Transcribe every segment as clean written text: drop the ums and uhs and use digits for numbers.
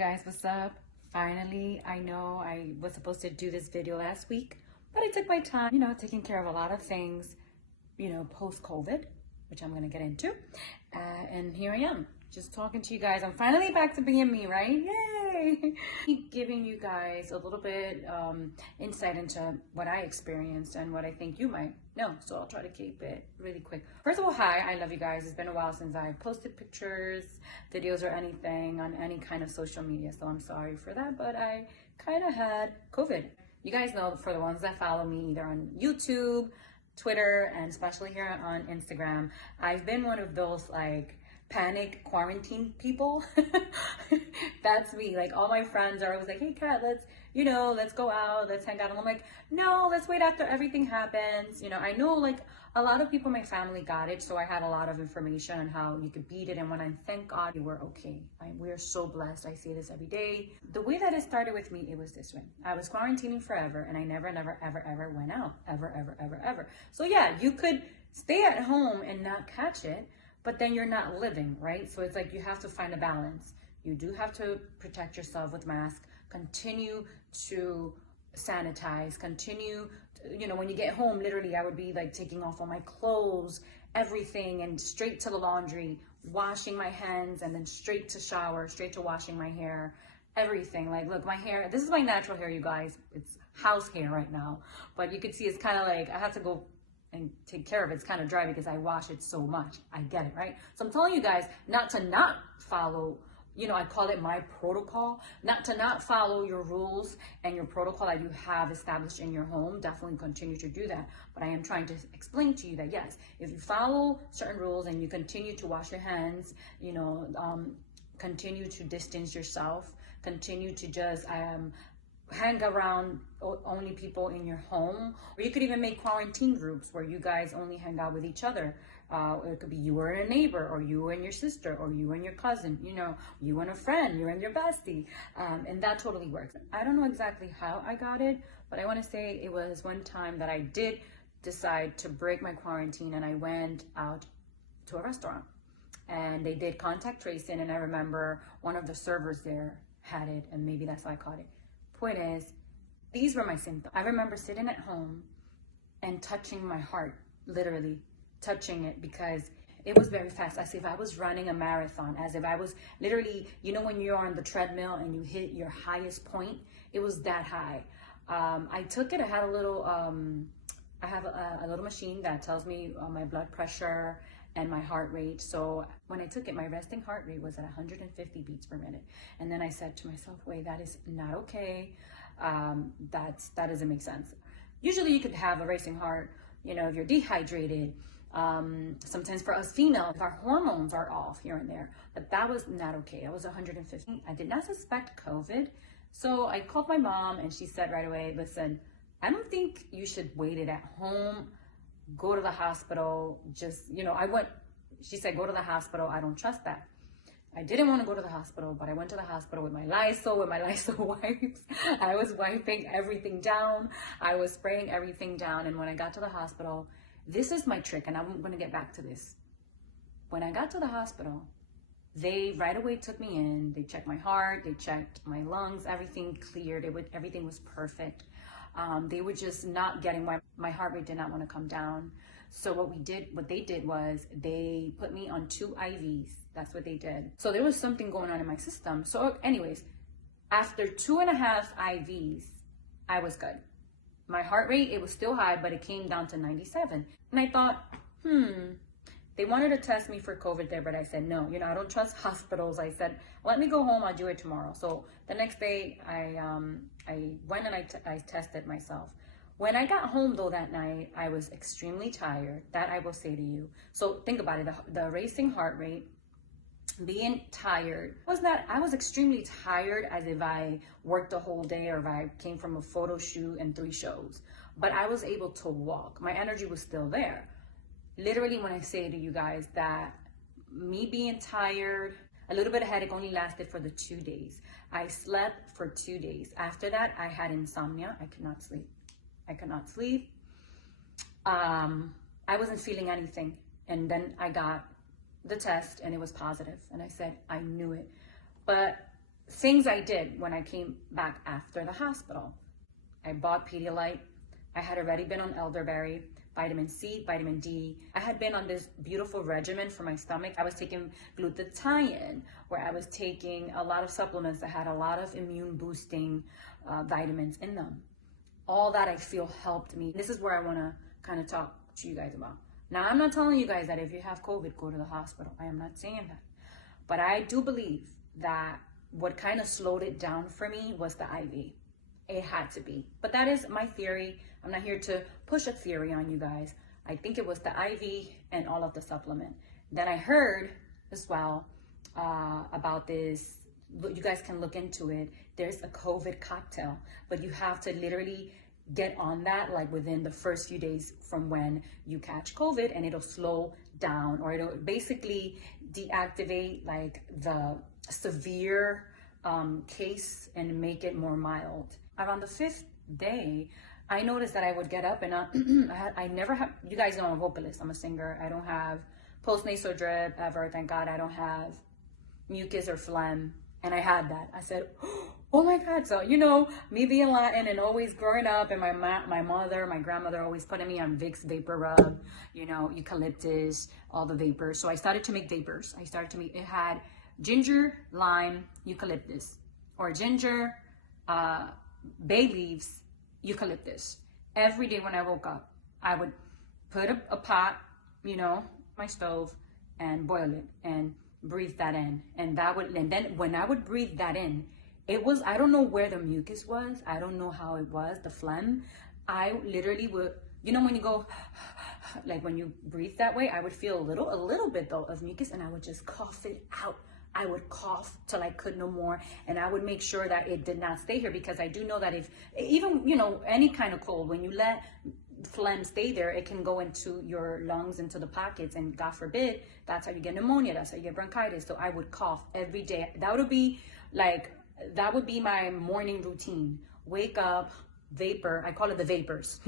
Guys, what's up? Finally, I know I was supposed to do this video last week, but I took my time, taking care of a lot of things, post-COVID, which I'm going to get into. And here I am, just talking to you guys. I'm finally back to being me, right? Yay! Giving you guys a little bit insight into what I experienced and what I think you might know. So I'll try to keep it really quick. First of all, hi, I love you guys. It's been a while since I posted pictures, videos, or anything on any kind of social media. So I'm sorry for that, but I kind of had COVID. You guys know, for the ones that follow me either on YouTube, Twitter, and especially here on Instagram, I've been one of those like panic quarantine people. That's me. Like, all my friends are always like, hey Kat, let's go out, let's hang out. And I'm like, no, let's wait after everything happens. I know like a lot of people in my family got it, so I had a lot of information on how you could beat it. And when I thank God we were okay. We're so blessed. I say this every day. The way that it started with me, it was this way. I was quarantining forever and I never, ever went out. Ever. So yeah, you could stay at home and not catch it, but then you're not living, right? So it's like you have to find a balance. You do have to protect yourself with masks, continue to sanitize, continue to, when you get home, literally I would be like taking off all my clothes, everything, and straight to the laundry, washing my hands, and then straight to shower, straight to washing my hair, everything. Like, look, my hair, this is my natural hair, you guys. It's house hair right now, but you can see it's kind of like, I have to go and take care of it. It's kind of dry because I wash it so much. I get it, right? So I'm telling you guys not to not follow, I call it my protocol, not to not follow your rules and your protocol that you have established in your home. Definitely continue to do that. But I am trying to explain to you that yes, if you follow certain rules and you continue to wash your hands, continue to distance yourself, continue to just hang around only people in your home, or you could even make quarantine groups where you guys only hang out with each other. It could be you and a neighbor, or you and your sister, or you and your cousin, you and a friend, you and your bestie, and that totally works. I don't know exactly how I got it, but I want to say it was one time that I did decide to break my quarantine, and I went out to a restaurant, and they did contact tracing, and I remember one of the servers there had it, and maybe that's how I caught it. Point is, these were my symptoms. I remember sitting at home and touching my heart, literally touching it, because it was very fast, as if I was running a marathon, as if I was literally, when you're on the treadmill and you hit your highest point, it was that high. I took it, I had a little, I have a little machine that tells me my blood pressure and my heart rate. So when I took it, my resting heart rate was at 150 beats per minute. And then I said to myself, wait, that is not okay. That doesn't make sense. Usually you could have a racing heart, if you're dehydrated. Sometimes for us females, our hormones are off here and there, but that was not okay. I was 150. I did not suspect COVID. So I called my mom and she said right away, listen, I don't think you should wait it at home. Go to the hospital. She said, go to the hospital. I don't trust that. I didn't want to go to the hospital, but I went to the hospital with my Lysol wipes. I was wiping everything down. I was spraying everything down. And when I got to the hospital, this is my trick, and I'm going to get back to this. When I got to the hospital, they right away took me in. They checked my heart. They checked my lungs. Everything cleared. Everything was perfect. They were just not getting my heart rate did not want to come down. So what they did was they put me on 2 IVs. That's what they did. So there was something going on in my system. So anyways, after 2.5 IVs, I was good. My heart rate, it was still high, but it came down to 97. And I thought, they wanted to test me for COVID there, but I said, no, I don't trust hospitals. I said, let me go home. I'll do it tomorrow. So the next day I went and I tested myself. When I got home though that night, I was extremely tired. That I will say to you. So think about it, the racing heart rate, being tired, I was extremely tired, as if I worked the whole day or if I came from a photo shoot and 3 shows, but I was able to walk. My energy was still there. Literally, when I say to you guys that me being tired, a little bit of headache only lasted for the 2 days. I slept for 2 days. After that, I had insomnia. I could not sleep. I wasn't feeling anything. And then I got the test and it was positive. And I said, I knew it. But things I did when I came back after the hospital. I bought Pedialyte. I had already been on elderberry, vitamin C, vitamin D. I had been on this beautiful regimen for my stomach. I was taking glutathione, where I was taking a lot of supplements that had a lot of immune boosting vitamins in them. All that I feel helped me. This is where I want to kind of talk to you guys about. Now, I'm not telling you guys that if you have COVID, go to the hospital. I am not saying that. But I do believe that what kind of slowed it down for me was the IV. It had to be. But that is my theory. I'm not here to push a theory on you guys. I think it was the IV and all of the supplement. Then I heard as well about this. You guys can look into it. There's a COVID cocktail, but you have to literally get on that like within the first few days from when you catch COVID, and it'll slow down, or it'll basically deactivate like the severe case and make it more mild. Around the 5th day, I noticed that I would get up and I never have, you guys know I'm a vocalist, I'm a singer. I don't have postnasal drip ever, thank God. I don't have mucus or phlegm, and I had that. I said, oh my God. So, you know, me being Latin and always growing up, and my mother, my grandmother always putting me on Vicks Vapor Rub, you know, eucalyptus, all the vapors. So I started to make vapors. It had ginger, lime, eucalyptus, or ginger, bay leaves, eucalyptus. Every day when I woke up, I would put a pot, you know, my stove, and boil it and breathe that in. And then when I would breathe that in, it was, I don't know where the mucus was. I don't know how it was, the phlegm. I literally would, you know, when you go, like when you breathe that way, I would feel a little bit though of mucus, and I would just cough it out. I would cough till I could no more, and I would make sure that it did not stay here, because I do know that if, even, you know, any kind of cold, when you let phlegm stay there, it can go into your lungs, into the pockets, and God forbid, that's how you get pneumonia, that's how you get bronchitis. So I would cough every day. That would be my morning routine. Wake up, vapor, I call it the vapors,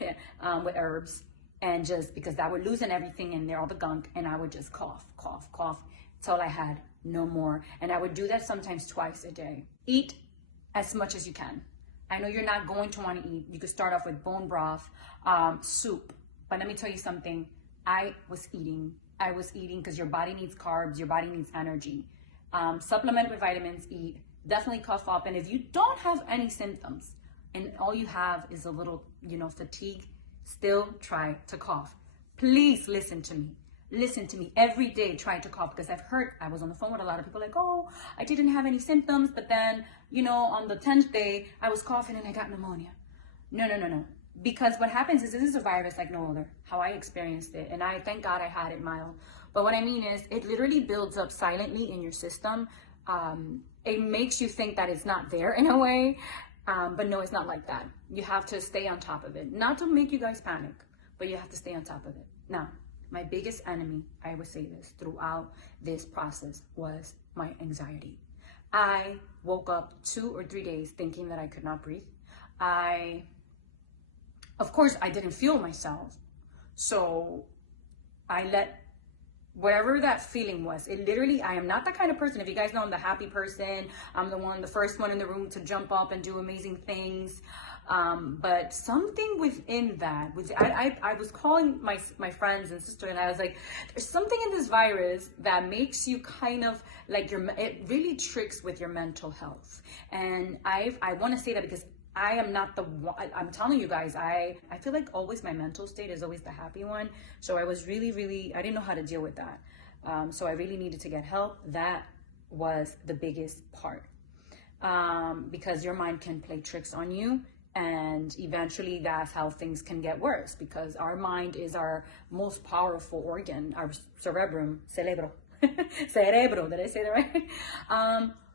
yeah, with herbs, and just because that would loosen everything in there, all the gunk, and I would just cough till I had no more. And I would do that sometimes twice a day. Eat as much as you can. I know you're not going to want to eat. You could start off with bone broth, soup. But let me tell you something. I was eating because your body needs carbs, your body needs energy. Supplement with vitamins, eat. Definitely cough up. And if you don't have any symptoms and all you have is a little, you know, fatigue, still try to cough. Please listen to me. Listen to me every day. Try to cough, because I was on the phone with a lot of people like, oh, I didn't have any symptoms, but then, you know, on the 10th day, I was coughing and I got pneumonia. No. Because what happens is, this is a virus like no other, how I experienced it. And I thank God I had it mild. But what I mean is, it literally builds up silently in your system. It makes you think that it's not there in a way. But no, it's not like that. You have to stay on top of it. Not to make you guys panic, but you have to stay on top of it. Now, my biggest enemy, I would say this, throughout this process was my anxiety. I woke up 2 or 3 days thinking that I could not breathe. Of course, I didn't feel myself. So I let whatever that feeling was, it literally, I am not that kind of person. If you guys know, I'm the happy person. I'm the first one in the room to jump up and do amazing things. But something within that, I was calling my friends and sister, and I was like, there's something in this virus that makes you kind of like it really tricks with your mental health. And I want to say that because I am not the one, I'm telling you guys, I feel like always my mental state is always the happy one. So I was really, I didn't know how to deal with that. So I really needed to get help. That was the biggest part. Because your mind can play tricks on you. And eventually that's how things can get worse, because our mind is our most powerful organ, our cerebrum, cerebro, did I say that right?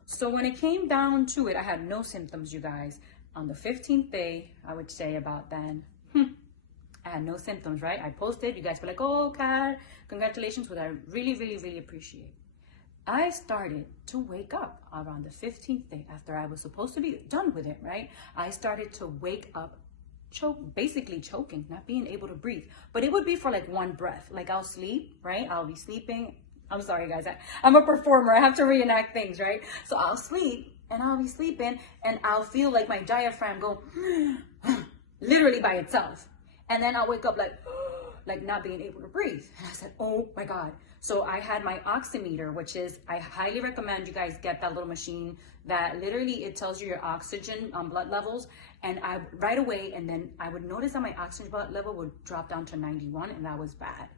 So when it came down to it, I had no symptoms, you guys. On the 15th day, I would say about then, I had no symptoms, right? I posted, you guys were like, oh, Kat, congratulations, which I really appreciate. I started to wake up around the 15th day after I was supposed to be done with it, right? I started to wake up, basically choking, not being able to breathe. But it would be for like one breath. Like I'll sleep, right? I'll be sleeping I'm sorry, guys. I'm a performer. I have to reenact things, right? So I'll sleep and I'll be sleeping and I'll feel like my diaphragm go literally by itself. And then I'll wake up like, like not being able to breathe. And I said, oh my God. So I had my oximeter, which is, I highly recommend you guys get that little machine that literally it tells you your oxygen blood levels. And I right away, and then I would notice that my oxygen blood level would drop down to 91, and that was bad.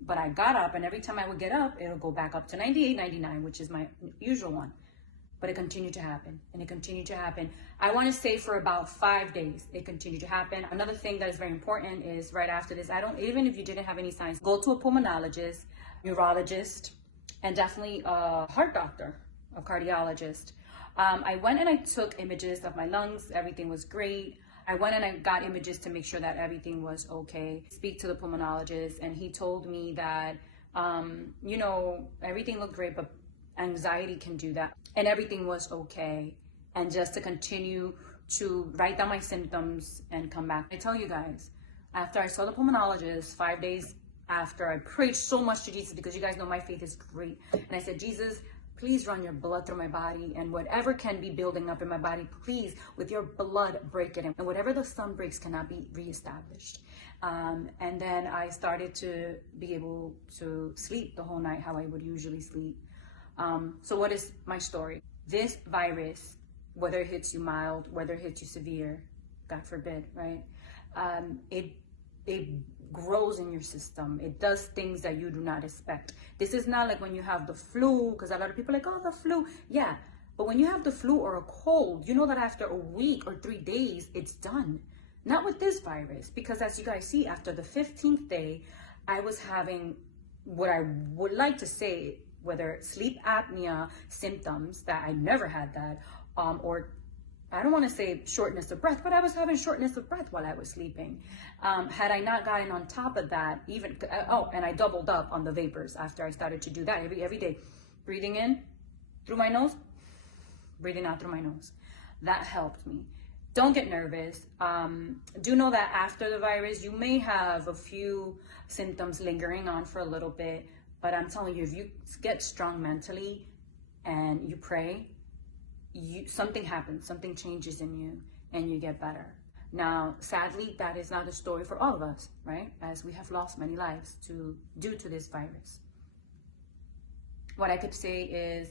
But I got up, and every time I would get up, it'll go back up to 98, 99, which is my usual one. But it continued to happen, and it continued to happen. I want to say for about 5 days, it continued to happen. Another thing that is very important is right after this, even if you didn't have any signs, go to a pulmonologist, neurologist, and definitely a heart doctor, a cardiologist. I went and I took images of my lungs. Everything was great. I went and I got images to make sure that everything was okay. Speak to the pulmonologist, and he told me that, you know, everything looked great, but anxiety can do that. And everything was okay. And just to continue to write down my symptoms and come back. I tell you guys, after I saw the pulmonologist, 5 days after, I prayed so much to Jesus, because you guys know my faith is great. And I said, Jesus, please run your blood through my body, and whatever can be building up in my body, please, with your blood, break it. And whatever the sun breaks cannot be reestablished. And then I started to be able to sleep the whole night how I would usually sleep. So what is my story? This virus, whether it hits you mild, whether it hits you severe, God forbid, right? It grows in your system. It does things that you do not expect. This is not like when you have the flu, because a lot of people are like, oh, the flu. Yeah, but when you have the flu or a cold, you know that after a week or 3 days, it's done. Not with this virus, because as you guys see, after the 15th day, I was having what I would like to say, whether sleep apnea symptoms, that I never had that, or I don't want to say shortness of breath, but I was having shortness of breath while I was sleeping. Had I not gotten on top of that, even, and I doubled up on the vapors after I started to do that every day. Breathing in through my nose, breathing out through my nose. That helped me. Don't get nervous. Do know that after the virus, you may have a few symptoms lingering on for a little bit, but I'm telling you, if you get strong mentally and you pray, something happens, something changes in you, and you get better. Now, sadly, that is not a story for all of us, right? As we have lost many lives due to this virus. What I could say is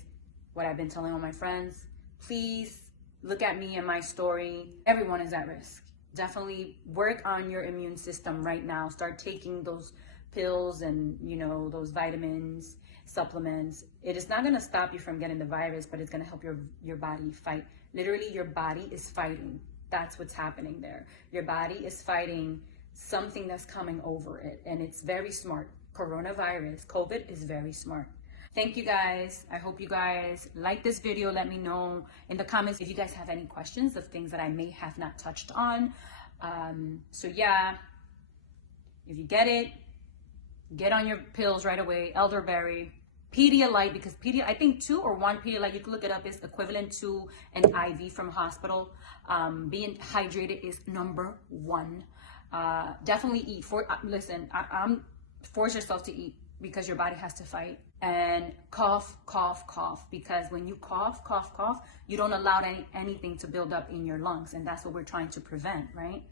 what I've been telling all my friends. Please look at me and my story. Everyone is at risk. Definitely work on your immune system right now. Start taking those pills and, you know, those vitamins, supplements. It is not going to stop you from getting the virus, but it's going to help your body fight. Literally, your body is fighting. That's what's happening there. Your body is fighting something that's coming over it, and it's very smart. Coronavirus, COVID is very smart. Thank you guys. I hope you guys like this video. Let me know in the comments if you guys have any questions of things that I may have not touched on. So yeah, if you get it, get on your pills right away. Elderberry, Pedialyte, because I think 2 or 1 Pedialyte, you can look it up, is equivalent to an IV from hospital. Being hydrated is #1. Definitely eat. Force yourself to eat, because your body has to fight. And cough, cough, cough, because when you cough, cough, cough, you don't allow anything to build up in your lungs, and that's what we're trying to prevent, right?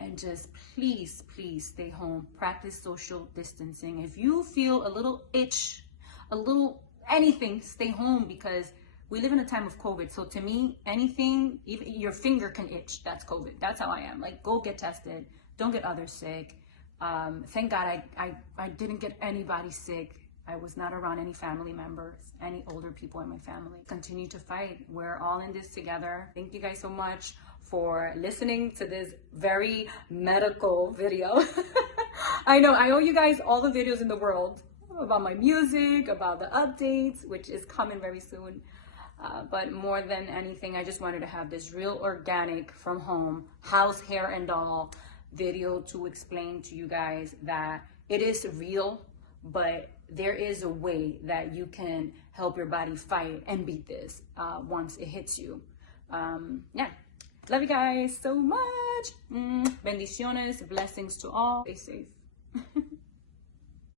And just please, please stay home. Practice social distancing. If you feel a little itch, a little anything, stay home, because we live in a time of COVID. So to me, anything, even your finger can itch. That's COVID. That's how I am. Like, go get tested. Don't get others sick. Thank God I didn't get anybody sick. I was not around any family members, any older people in my family. Continue to fight. We're all in this together. Thank you guys so much for listening to this very medical video. I know, I owe you guys all the videos in the world about my music, about the updates, which is coming very soon. But more than anything, I just wanted to have this real organic, from home, house, hair, and doll video to explain to you guys that it is real, but there is a way that you can help your body fight and beat this once it hits you. Yeah. Love you guys so much. Bendiciones, blessings to all. Stay safe.